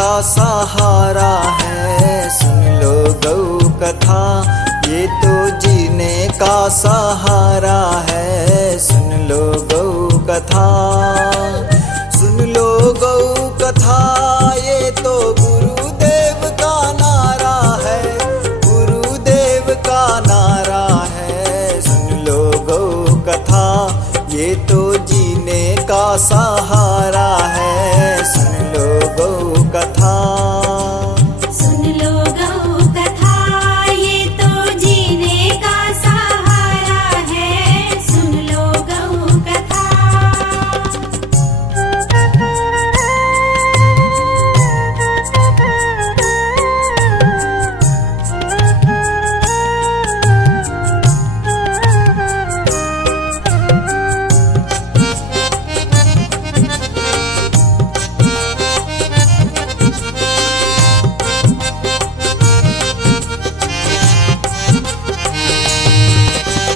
का सहारा है। सुन लो गौ कथा, ये तो जीने का सहारा है। सुन लो गौ कथा, सुन लो गौ कथा, ये तो गुरुदेव का नारा है, गुरुदेव का नारा है। सुन लो गौ कथा, ये तो जीने का सहारा है। सुन लो गौ कथा, सुन लो गौ कथा, ये तो जीने का सहारा है। सुन लो गौ कथा।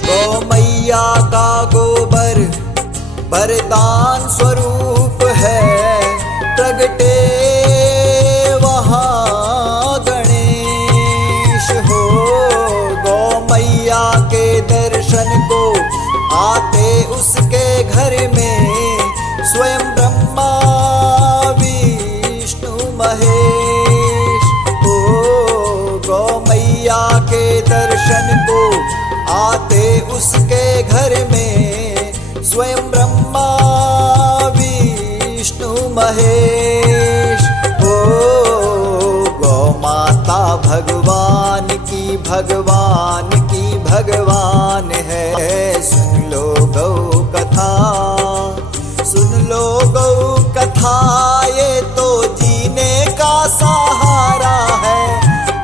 गौ मैया का गोबर वरदान स्वरूप है। प्रगटे वहाँ गणेश हो। गौ मैया के दर्शन को आते उसके घर में स्वयं ब्रह्मा विष्णु महेश हो। गौ मैया के दर्शन को आते उसके घर में स्वयं ब्रह्मा विष्णु महेश हो। गौ माता भगवान की भगवान है। सुन लो गौ कथा, सुन लो गौ कथा, ये तो जीने का सहारा है,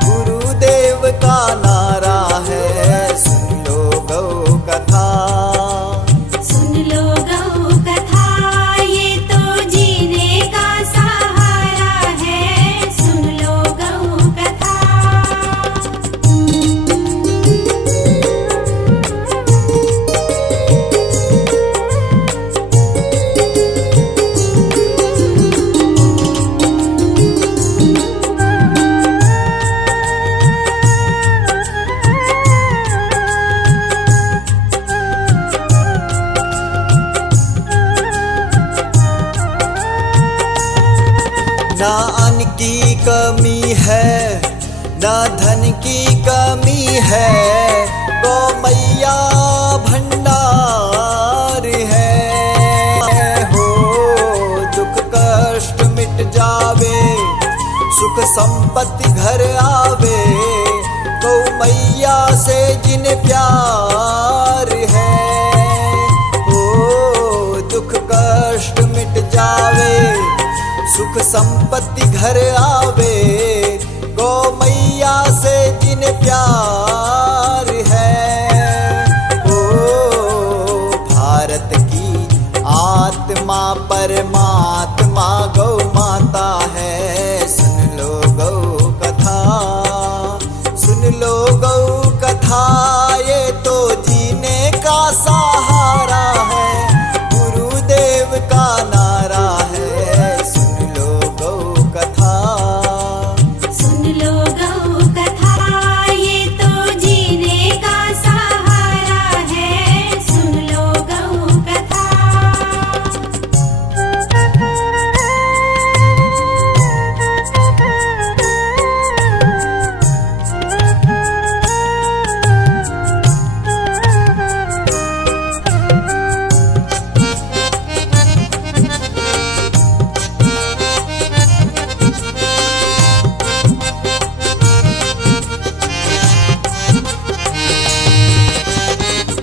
गुरुदेव का नारा है। सुन लो गौ कथा, सुन लो गौ कथा, ये तो जीने का सहारा है। सुन लो गौ कथा। ना अन्न की कमी है, ना धन की कमी है। गौ मैया भंडार है हो। दुख कष्ट मिट जावे, सुख संपत्ति घर आवे। गौ मैया से जिन प्यार है हो। दुख कष्ट मिट जावे, सुख संपत्ति घर आवे। गौ मैया से जिन प्यार है ओ। भारत की आत्मा परमात्मा गौ माता है। सुन लो गौ कथा, सुन लो गौ कथा, ये तो जीने का सहारा है, गुरुदेव का नारा है। सुन लो गौ कथा, सुन लो गौ कथा, ये तो जीने का सहारा है। सुन लो गौ कथा।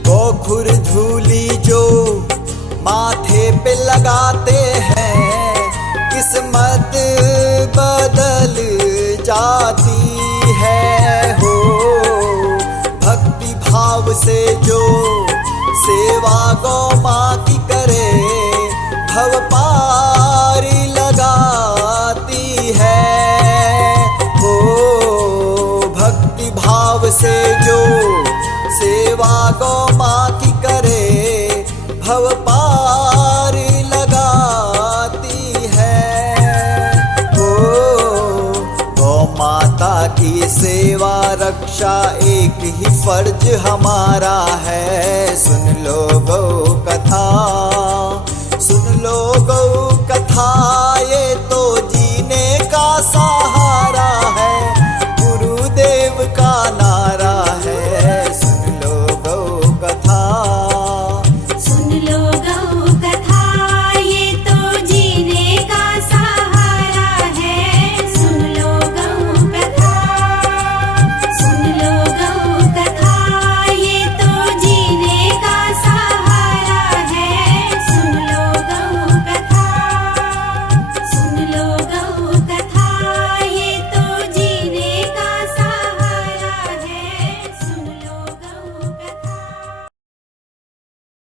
गोखुर धूली जो माथे पे लगाते हैं, किस्मत बदल जाती है हो। भक्ति भाव से जो सेवा गौ माँ की करे, भव पारी लगाती है हो। भक्ति भाव से जो सेवा गौ माँ की करे, भव पार। लगाती है ओ की सेवा रक्षा एक ही फर्ज हमारा है। सुन लो गौ कथा, सुन लो गौ कथा, ये तो